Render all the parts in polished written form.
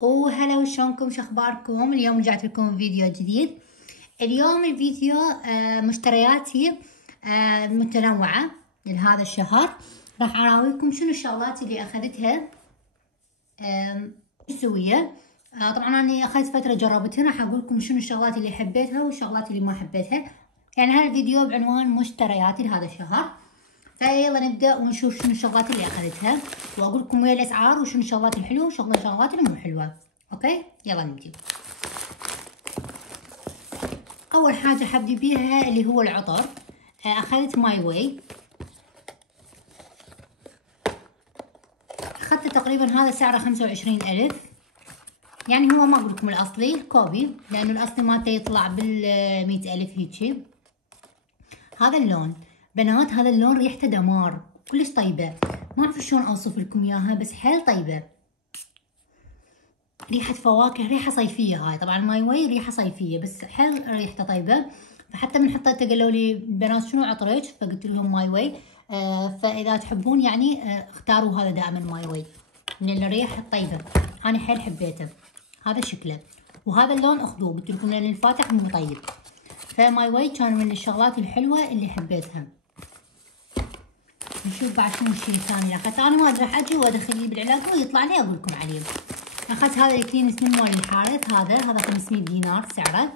وهلا وشلونكم شخباركم. اليوم رجعت لكم فيديو جديد. اليوم الفيديو مشترياتي متنوعة لهذا الشهر. راح اراويكم شنو الشغلات اللي اخذتها سوية. طبعا انا اخذت فترة جربتها، راح اقول لكم شنو الشغلات اللي حبيتها والشغلات اللي ما حبيتها. يعني هذا الفيديو بعنوان مشترياتي لهذا الشهر. فيلا نبدأ ونشوف شنو الشغلات اللي اخذتها، واقول لكم وين الاسعار وشنو الشغلات الحلوة وشنو الشغلات اللي مو حلوة. اوكي يلا نبدأ. اول حاجة حبدي بيها اللي هو العطر. اخذت ماي واي، اخذته تقريبا هذا سعره 25,000. يعني هو ما اقول لكم الاصلي الكوبي، لانه الاصلي مالته يطلع بال100,000 هيجي. هذا اللون بنات، هذا اللون ريحته دمار، كلش طيبة. ما اعرف شلون اوصف لكم اياها بس حيل طيبة. ريحة فواكه، ريحة صيفية. هاي طبعا ماي واي ريحة صيفية بس حيل ريحته طيبة. فحتى من حطيته قالوا لي بنات شنو عطرك، فقلت لهم ماي واي. فاذا تحبون يعني اختاروا هذا دائما ماي واي من الريحة الطيبة. انا حيل حبيته. هذا شكله وهذا اللون اخذوه، قلت لكم لان الفاتح مو طيب. فماي واي كان من الشغلات الحلوة اللي حبيتها. نشوف بعد شنو الشيء الثاني اللي اخذته. انا ما ادري راح اجي وادخل لي بالعلاقة ويطلع لي اقول لكم عليه. اخذت هذا الكلينس من مول الحارث، هذا 500 دينار سعره.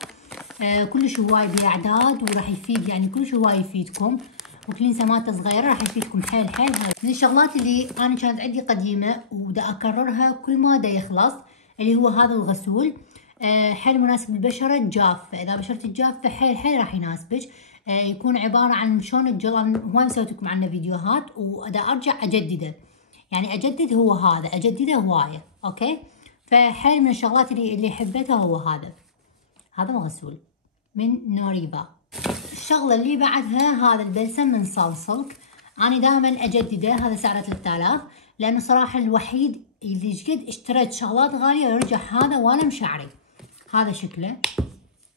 كلش هواي باعداد وراح يفيد، يعني كلش هواي يفيدكم. وكلينسه مالته صغيره راح يفيدكم حيل حيل. هاي من الشغلات اللي انا كانت عندي قديمه ودا اكررها كل ما دا يخلص، اللي هو هذا الغسول. حيل مناسب للبشره الجافه. اذا بشرتك جافه حيل حيل راح يناسبك. يكون عباره عن شلون الجل. هواي مسويت لكم عنه فيديوهات ودا ارجع اجدده. يعني اجدد هو هذا، اجدده هوايه. اوكي، فحيل من الشغلات اللي حبيتها هو هذا الغسول من نوريبا. الشغله اللي بعدها هذا البلسم من سالسلك. انا دائما اجدده. هذا سعره 3000، لانه صراحه الوحيد اللي قد اشتريت شغلات غاليه يرجع هذا وانا مشعري. هذا شكله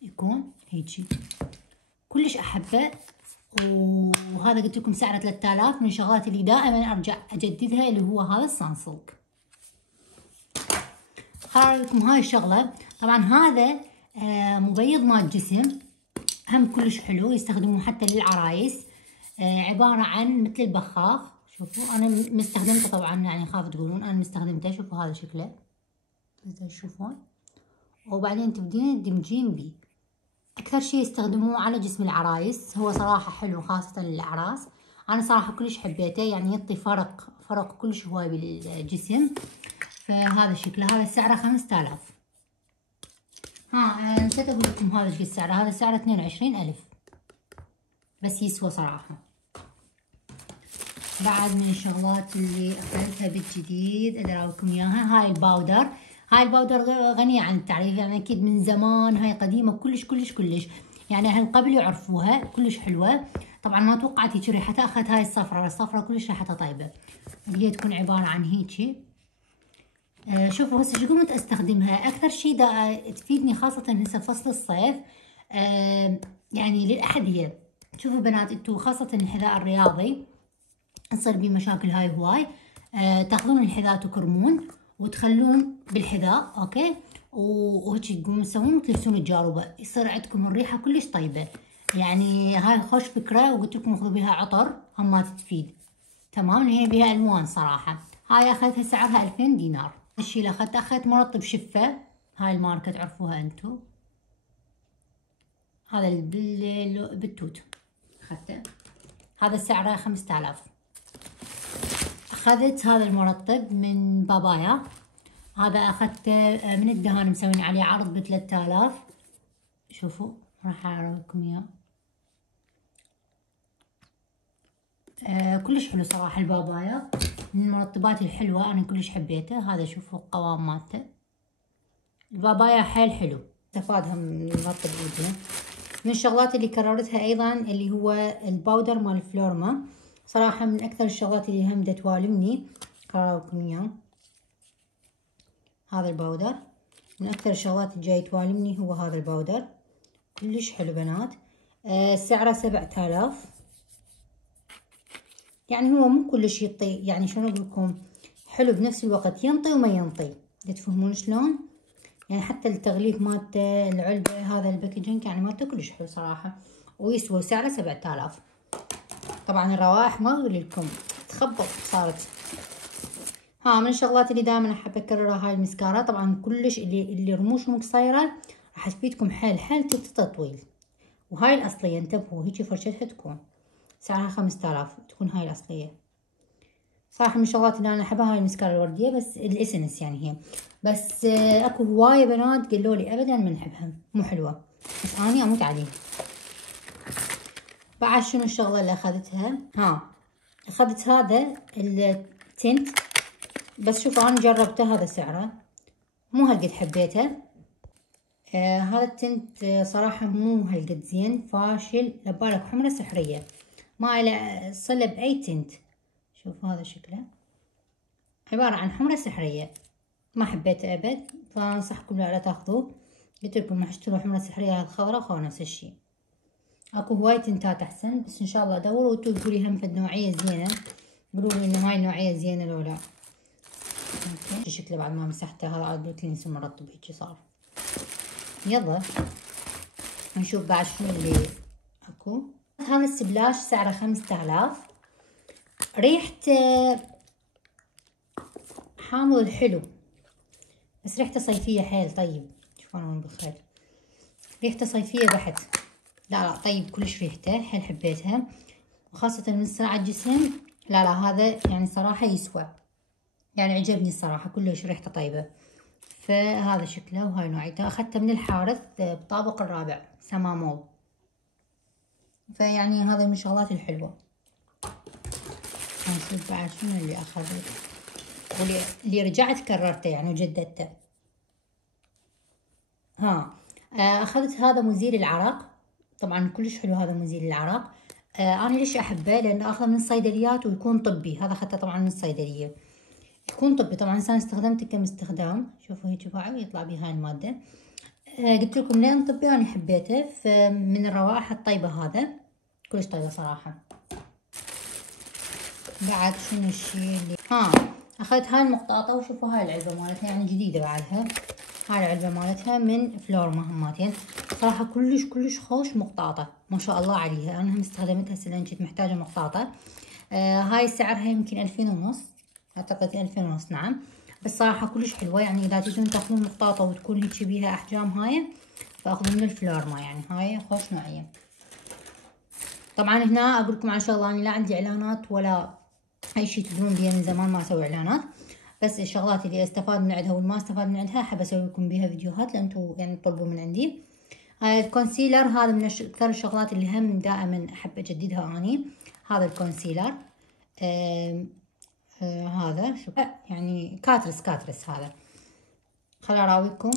يكون هيجي، كلش احبه. وهذا قلت لكم سعره 3000. من الشغلات اللي دائما ارجع اجددها اللي هو هذا السانسلك. خليني لكم هاي الشغله. طبعا هذا مبيض مال جسم، هم كلش حلو، يستخدموه حتى للعرايس. عباره عن مثل البخاخ. شوفوا انا مستخدمته طبعا، يعني خاف تقولون انا مستخدمته. شوفوا هذا شكله اذا تشوفون. وبعدين تبدين تدمجين بيه. اكثر شيء يستخدموه على جسم العرايس. هو صراحه حلو خاصه للاعراس. انا صراحه كلش حبيته، يعني يعطي فرق كلش هواي بالجسم. فهذا شكله. هذا سعره 5000. نسيت اقول لكم هذا ايش قد سعره. هذا سعره 22,000 بس يسوى صراحه. بعد من الشغلات اللي اخذتها بالجديد ادراوكم اياها هاي الباودر. هاي الباودر غنية عن التعريف، يعني اكيد من زمان. هاي قديمة كلش كلش كلش، يعني اهل قبل يعرفوها. كلش حلوة. طبعا ما توقعت هيك ريحتها. اخذت هاي الصفرة كلش ريحتها طيبة، اللي هي تكون عبارة عن هيجي. شوفوا هسه شو قمت استخدمها. اكثر شيء دا تفيدني خاصة هسه فصل الصيف. يعني للاحذية. شوفوا بنات انتو خاصة الحذاء الرياضي تصير بيه مشاكل هاي هواي. تاخذون الحذاء تكرمون وتخلون بالحذاء. اوكي، وهيك تقومون تسوون وتلبسون الجاروبة، يصير عندكم الريحة كلش طيبة. يعني هاي خوش فكرة، وقلت لكم خذوا بها عطر هم تفيد. تمام، هي بها الوان صراحة. هاي اخذتها سعرها 2000 دينار. الشيء اللي اخذت مرطب شفة. هاي الماركة تعرفوها انتو. هذا بالتوت اخذته. هذا سعره 5000. اخذت هذا المرطب من بابايا. هذا اخذته من الدهان، مسوين عليه عرض ب3000. شوفوا راح اعرضكم اياه. كلش حلو صراحة البابايا، من المرطبات الحلوة. انا كلش حبيته. هذا شوفوا القوام مالته. البابايا حيل حلو، استفادها من المرطب ايدنا. من الشغلات اللي كررتها ايضا اللي هو الباودر مال فلورما. صراحة من اكثر الشغلات اللي هم توالمني. كرركم اياه. هذا الباودر من اكثر الشغلات اللي جاي توالمني هو هذا الباودر. كلش حلو بنات. سعره 7000. يعني هو مو كلش ينطي، يعني شلون اقول لكم، حلو بنفس الوقت ينطي وما ينطي. تفهمون شلون؟ يعني حتى التغليف مالته العلبة هذا الباكجينج يعني مالته كلش حلو صراحة، ويسوى سعره 7000. طبعا الروائح ما اقول لكم تخبط صارت. من الشغلات اللي دائما احب اكررها هاي المسكارة. طبعا كلش اللي رموشهم قصيرة راح تفيدكم حيل حيل التطويل. وهاي الاصلية انتبهوا، هيجي فرشتها تكون سعرها 5000، تكون هاي الاصلية. صراحة من الشغلات اللي انا احبها هاي المسكارة الوردية، بس الاسنس يعني هي بس. اكو هواية بنات قالوا لي ابدا ما نحبها مو حلوة، بس اني اموت عليها. بعد شنو الشغلة اللي اخذتها؟ اخذت هذا التنت، بس شوفوا انا جربته هذا سعره مو هالقد حبيته. هذا التنت صراحة مو هالقد زين، فاشل، لبالك حمرة سحرية ما له صلة بأي تنت. شوف هذا شكله عبارة عن حمرة سحرية، ما حبيته أبد، فأنصحكم لا تاخذوه. قلت لكم راح اشتروا حمرة سحرية الخضراء خذوا نفس الشي. اكو هواي تنتات احسن، بس ان شاء الله ادور وانتو تقولوا لي هم فد نوعية زينة، قولوا لي انه هاي النوعية زينة لو لا. اوكي شكله بعد ما مسحته هذا عاد بروتين مرطب هيجي صار. يلا نشوف بعد شنو اللي اكو. هذا السبلاش سعره 5000، ريحته حامض الحلو، بس ريحته صيفية حيل طيب. شوفوا انا وين بالخير، ريحته صيفية بحت. لا طيب كلش ريحته حيل حبيتها، وخاصة من صناعة جسم. لا هذا يعني صراحة يسوى، يعني عجبني الصراحة كلش ريحته طيبة. فهذا شكله وهاي نوعيته. اخذته من الحارث بالطابق الرابع سمامول، فيعني هذا من الشغلات الحلوة. نشوف بعد شنو اللي اخذته واللي رجعت كررته يعني وجددته. اخذت هذا مزيل العرق، طبعا كلش حلو هذا مزيل العرق. انا ليش احبه؟ لان اخذه من الصيدليات ويكون طبي. هذا اخذته طبعا من الصيدليه يكون طبي. طبعا انا استخدمته كم استخدام، شوفوا هيك باعه يطلع بهاي الماده. قلت لكم لين طبي انا حبيته، فمن الروائح الطيبه هذا كلش طيبه صراحه. بعد شنو الشيء اللي اخذت هاي المقطاطه، وشوفوا هاي العلبه مالتها يعني جديده بعدها. هاي العلبه مالتها من فلورما هماتين صراحه كلش خوش مقطاطه ما شاء الله عليها. انا هم استخدمتها هسه لان كنت محتاجه مقطاطه. هاي سعرها يمكن 2500 اعتقد 2500 نعم، بس صراحه كلش حلوه. يعني اذا تريدون تاخذون مقطاطه وتكون هيك بيها احجام هاي فاخذوا من الفلورما، يعني هاي خوش نوعيه. طبعا هنا اقول لكم على شغله، انا لا عندي اعلانات ولا اي شيء تدرون بيه، من زمان ما اسوي اعلانات، بس الشغلات اللي استفاد من عندها والما استفاد من عندها احب اسوي لكم بيها فيديوهات لان انتم يعني تطلبوا من عندي. الكونسيلر هذا من اكثر الشغلات اللي هم دائما احب اجددها اني. هذا الكونسيلر هذا شوف يعني كاترس هذا. خل اراويكم.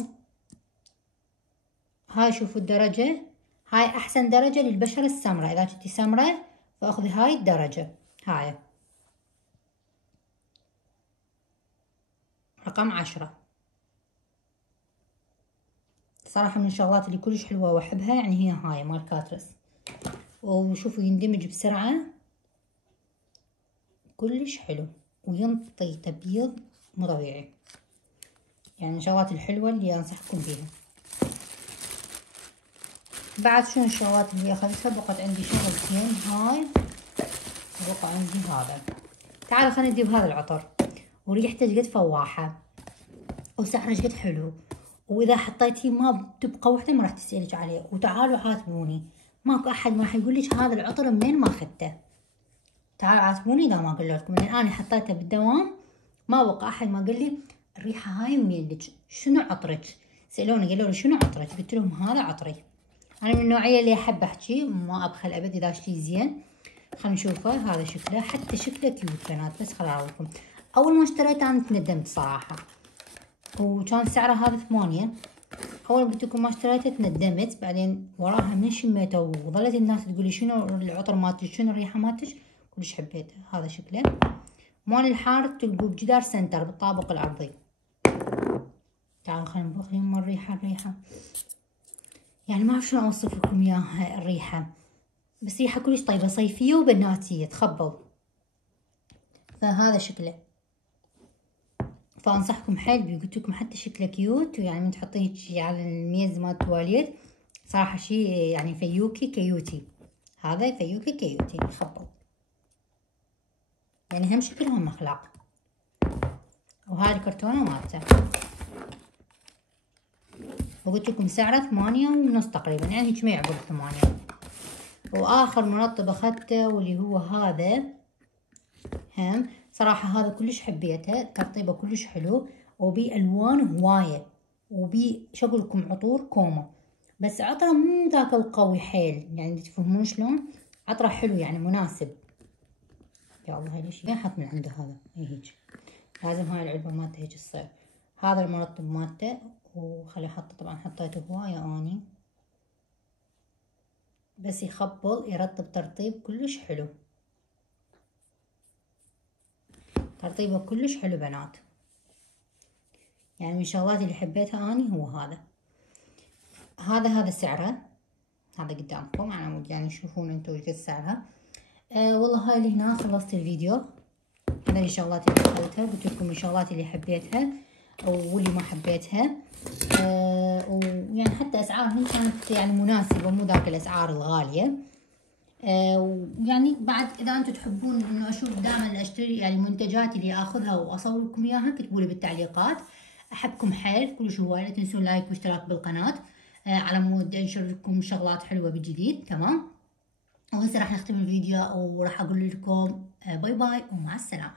هاي شوفوا الدرجة، هاي احسن درجة للبشرة السمراء. اذا كنتي سمراء فاخذي هاي الدرجة، هاي رقم 10. صراحة من الشغلات اللي كلش حلوة واحبها يعني هي هاي مال كاترس. وشوفوا يندمج بسرعة كلش حلو، وينطي تبييض مو طبيعي. يعني من الشغلات الحلوة اللي انصحكم بيها. بعد شنو الشغلات اللي اخذتها؟ بقت عندي شغلتين، هاي بقى عندي هذا. تعالوا خلينا ندي بهذا العطر، وريحته قد فواحة وسعره قد حلو، واذا حطيتيه ما بتبقى وحده ما راح تسألك عليه. وتعالوا عاتبوني، ماكو احد ما حيقول لك هذا العطر منين ما اخذته. تعالوا عاتبوني اذا ما قلت لكم، لان انا حطيته بالدوام ما بقى احد ما قال لي الريحه هاي منين لك، شنو عطرك. سالوني قالوا لي شنو عطرك، قلت لهم هذا عطري. انا من النوعيه اللي احب احكي ما ابخل ابد اذا شي زين. خلينا نشوفه. هذا شكله حتى شكله كيوت بنات، بس خل اعرفكم. اول ما اشتريته انا تندمت صراحه، وكان سعره هذا 8. اول ما قلت لكم ما اشتريته تندمت، بعدين وراها من شميته وظلت الناس تقول لي شنو العطر مالتك شنو الريحه مالتك، كلش حبيته. هذا شكله مال الحارث، تلقوه بجدار سنتر بالطابق الارضي. تعالوا خلينا نبغى الريحه يعني ما اعرف شلون اوصف لكم اياها الريحه، بس ريحه كلش طيبه صيفيه وبناتيه تخبل. فهذا شكله فانصحكم حيل، قلت لكم حتى شكله كيوت، ويعني من تحطيه شي على الميز مال التواليت صراحه شيء يعني فيوكي كيوتي. هذا فيوكي كيوتي يخبل، يعني هم شكلهم اخلاق. وهاي الكرتونه مالته، وقلت لكم سعره 8.5 تقريبا، يعني هيك ما يعقب 8. واخر مرطب اخذته واللي هو هذا، هم صراحه هذا كلش حبيته، ترطيبه كلش حلو، وبي الوان هوايه، وبي شو اقول لكم عطور كوما، بس عطره مو ذاك القوي حيل، يعني تفهمون شلون، عطره حلو يعني مناسب. يا الله هاي ليش حط من عنده هذا هيك، لازم هاي العلبه مالته هيك تصير. هذا المرطب مالته، وخلي احطه، طبعا حطيته هوايه اني، بس يخبل يرطب ترطيب كلش حلو، ترطيبه كلش حلو بنات. يعني من الشغلات اللي حبيتها اني هو هذا. هذا سعره، هذا قدامكم على مود يعني تشوفون انتم ايش قد سعرها. والله هاي اللي هنا خلصت الفيديو. هذه الشغلات اللي اخذتها، قلت لكم الشغلات اللي حبيتها واللي ما حبيتها. ويعني حتى اسعارهم كانت يعني مناسبه، مو ذاك الاسعار الغاليه. ويعني بعد اذا انتم تحبون انه اشوف دائما اشتري يعني منتجات اللي اخذها واصور لكم اياها، اكتبوا لي بالتعليقات. احبكم حيل كلش هواي، لا تنسون لايك واشتراك بالقناه على مود انشر لكم شغلات حلوه بالجديد. تمام، وهسه راح نختم الفيديو وراح اقول لكم باي باي ومع السلامه.